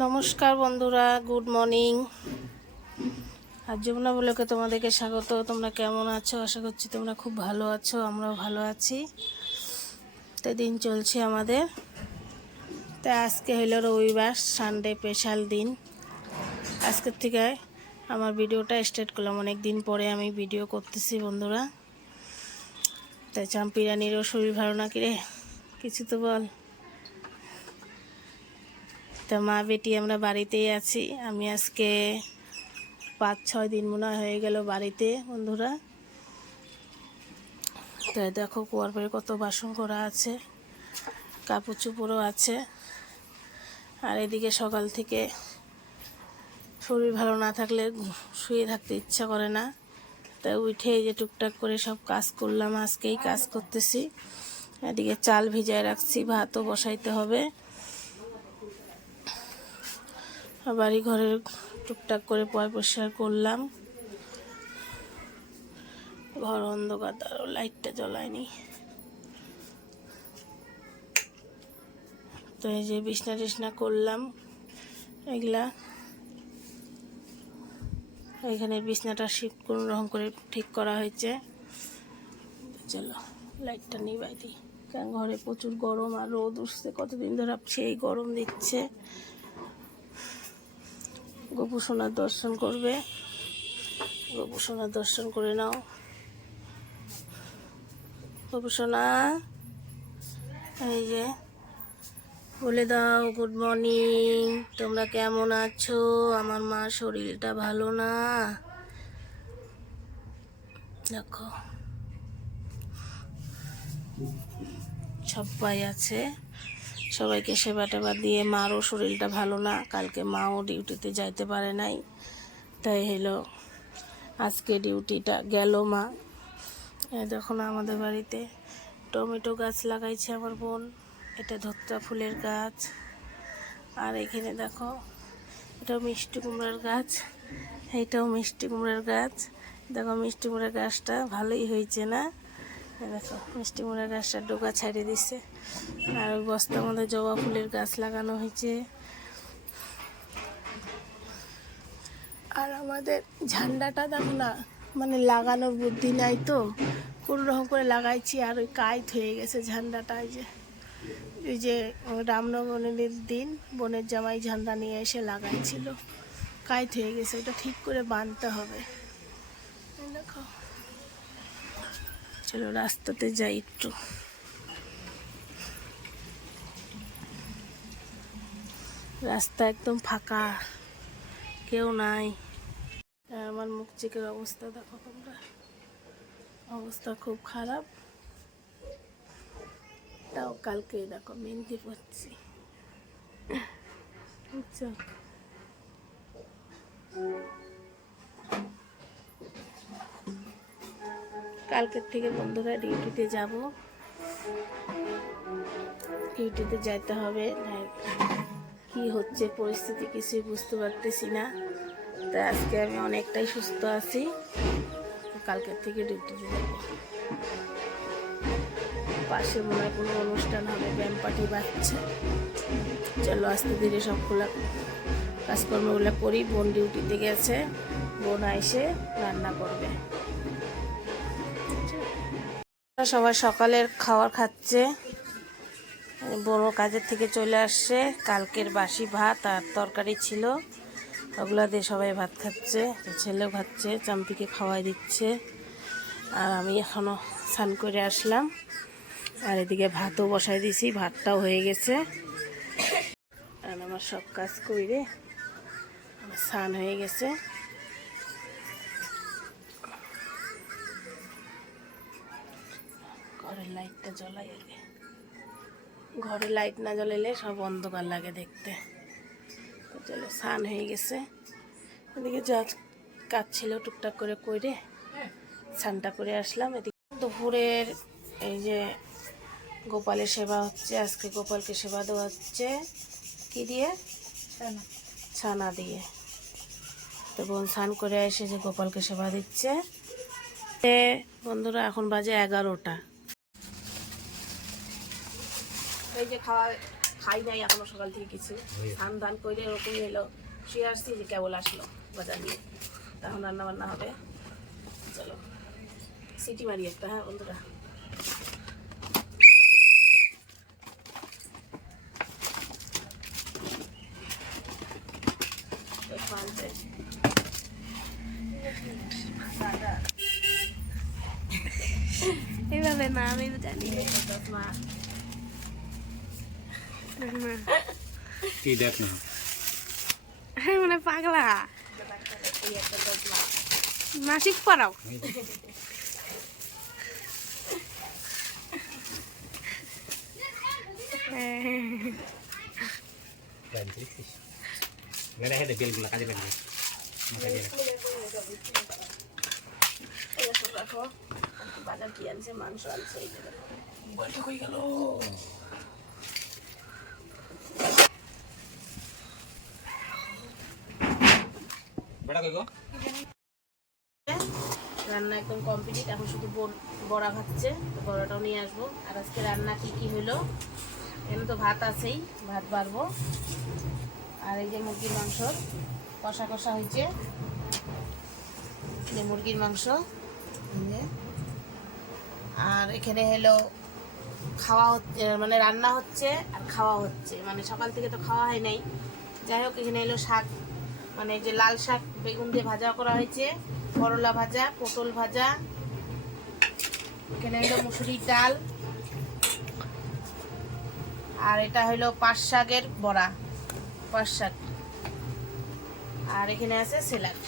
নমস্কার বন্ধুরা, good morning. আর যমুনা বলোকে তোমাদেরকে স্বাগত। তোমরা কেমন আছো? আশা করছি তোমরা খুব ভালো আছো, আমরাও ভালো আছি। তো দিন চলছে আমাদের। তা আজকে হলো রবিবার সানডে স্পেশাল দিন। আজকের থেকে আমার ভিডিওটা স্টার্ট করলাম। অনেক দিন পরে আমি ভিডিও করতেছি বন্ধুরা। তাই চাম্পিরানিরও শরীর ভালো না কিরে কিছু তো বল। তা মা বেটি আমরা বাড়িতেই আছি। আমি আজকে পাঁচ, ছয় দিন মনে হয় গেল বাড়িতে বন্ধুরা। তাই দেখো কুয়ার পরে কত বাসন করা আছে, কাপড় চুপড়ও আছে। আর এদিকে সকাল থেকে শরীর ভালো না থাকলে শুয়ে থাকতে ইচ্ছা করে না। তাই উঠে যে টুকটাক করে সব কাজ করলাম, আজকেই কাজ করতেছি। এদিকে চাল ভিজায় রাখছি, ভাতও বসাইতে হবে আর বাড়ি ঘরের টুকটাক করে পয় পরিষ্কার করলাম। ঘর অন্ধকার, তারও লাইটটা জ্বলায়নি। তো এই যে বিছনা টিছনা করলাম এগুলা। এখানে বিছনাটা শীত কোনো রকম করে ঠিক করা হয়েছে। চলো লাইটটা নিবাই দিই। কারণ ঘরে প্রচুর গরম আর রোদ উঠছে, কতদিন ধরে সেই গরম দিচ্ছে। গোপুসোনার দর্শন করবে। গোপুসোনার দর্শন করে নাও। গোপুসোনা, এই যে, বলে দাও গুড মর্নিং তোমরা কেমন আছো? আমার মা শরীরটা ভালো না। দেখো সবাই আছে। সবাইকে সেবা টেবা দিয়ে মারও শরীরটা ভালো না। কালকে মাও ডিউটিতে যাইতে পারে নাই। তাই হলো আজকে ডিউটিটা গেল মা। দেখো না আমাদের বাড়িতে টমেটো গাছ লাগাইছে আমার বোন। এটা ধত্তা ফুলের গাছ। আর এখানে দেখো, এটাও মিষ্টি কুমড়ার গাছ। এইটাও মিষ্টি কুমড়ার গাছ। দেখো মিষ্টি কুমড়ার গাছটা ভালোই হয়েছে না? দেখো, মিষ্টি কুমড়ার গাছটা ডোকা ছাড়িয়ে দিচ্ছে আর ওই বস্তার মধ্যে জবা ফুলের গাছ লাগানো হয়েছে। আর আমাদের ঝান্ডাটা দেখো না মানে লাগানোর বুদ্ধি নাই তো। কোনো রকম করে লাগাইছি আর ওই কাইত হয়ে গেছে ঝান্ডাটা যে এই যে রামনবমীর দিন বোনের জামাই ঝান্ডা নিয়ে এসে লাগাইছিল। কাইত হয়ে গেছে ওটা ঠিক করে বাঁধতে হবে। দেখো। চলো রাস্তাতে যাই একটু। রাস্তা একদম ফাঁকা, কেউ নাই। আমার মুখ চিকের অবস্থা, দেখো তোমরা। অবস্থা খুব খারাপ। তাও কালকে দেখো মেহেন্দি পড়ছি বুঝছ কালকের থেকে বন্ধুরা ডিউটিতে যাব। ডিউটিতে যাইতে হবে। কি হচ্ছে, পরিস্থিতি কিছুই বুঝতে পারতেছি না। তাই আজকে আমি অনেকটাই সুস্থ আছি। কালকের থেকে ডিউটিতে যাব। পাশে মনে হয় কোনো অনুষ্ঠান হবে, ব্যায়াম পার্টি বাচ্চা চলো আস্তে ধীরে সবগুলো কাজকর্মগুলো করি। বোন ডিউটিতে গেছে। বোন এসে রান্না করবে। সবাই সকালের খাবার খাচ্ছে। বড় কাজের থেকে চলে আসছে। কালকের বাসি ভাত আর তরকারি ছিল। ওগুলো দিয়ে সবাই ভাত খাচ্ছে। ছেলেও খাচ্ছে, চাম্পিকে খাওয়াই দিচ্ছে। আর আমি এখনও স্নান করে আসলাম। আর এদিকে ভাতও বসাই দিছি ভাতটাও হয়ে গেছে। আর আমার সব কাজ করে স্নান হয়ে গেছে। ঘরের লাইটটা জ্বলাই আগে ঘরে লাইট না জ্বলাইলে সব অন্ধকার লাগে দেখতে। তো চলো স্নান হয়ে গেছে। এদিকে যা কাজ ছিল টুকটাক করে করে স্নানটা করে আসলাম। এদিকে দুপুরের এই যে গোপালের সেবা হচ্ছে আজকে গোপালকে সেবা দেওয়া হচ্ছে। কি দিয়ে? ছানা দিয়ে। তো বোন স্নান করে এসে যে গোপালকে সেবা দিচ্ছে। তে বন্ধুরা এখন বাজে এগারোটা। এই যে খাওয়া খাই নাই এখনও সকাল থেকে কিছু। স্নান দান করে ওরকমই এলো। শুয়ে আসছি যে কেবল আসলো বাজার নিয়ে। তখন রান্না বান্না হবে। চলো। সিটি মারি একটা হ্যাঁ বন্ধুরা। এইভাবে না আমি জানি। মা। কি দেখ না হ্যাঁ মানে পাগলা এই একটা দশমা মাসিক পড়াও জানছিস মেরে হেঁটে বেলগুলো কাজে লাগবে মাথায় দিয়ে রাখ। এরকম রাখো বাজার কি আনছে মাংস আনছে এই যে দেখো রান্না একদম কমপ্লিট এখন শুধু বড়া ভাজছে, তো বড়াটাও নিয়ে আসব। আর আজকে রান্না কি কি হলো? এখানে তো ভাত আছেই, ভাত বাড়বো। আর এই যে মুরগির মাংস, কষা কষা হয়েছে। মুরগির মাংস আর এখানে হলো খাওয়া হচ্ছে মানে রান্না হচ্ছে আর খাওয়া হচ্ছে। মানে সকাল থেকে তো খাওয়া হয় নাই। যাই হোক, এখানে এলো শাক মানে যে লাল শাক বেগুন দিয়ে ভাজা করা হয়েছে, করলা ভাজা, পটল ভাজা, এখানে হলো মুসুরির ডাল, আর এটা হলো পাঁচ শাকের বড়া পাঁচ শাক। আর এখানে আছে স্যালাড।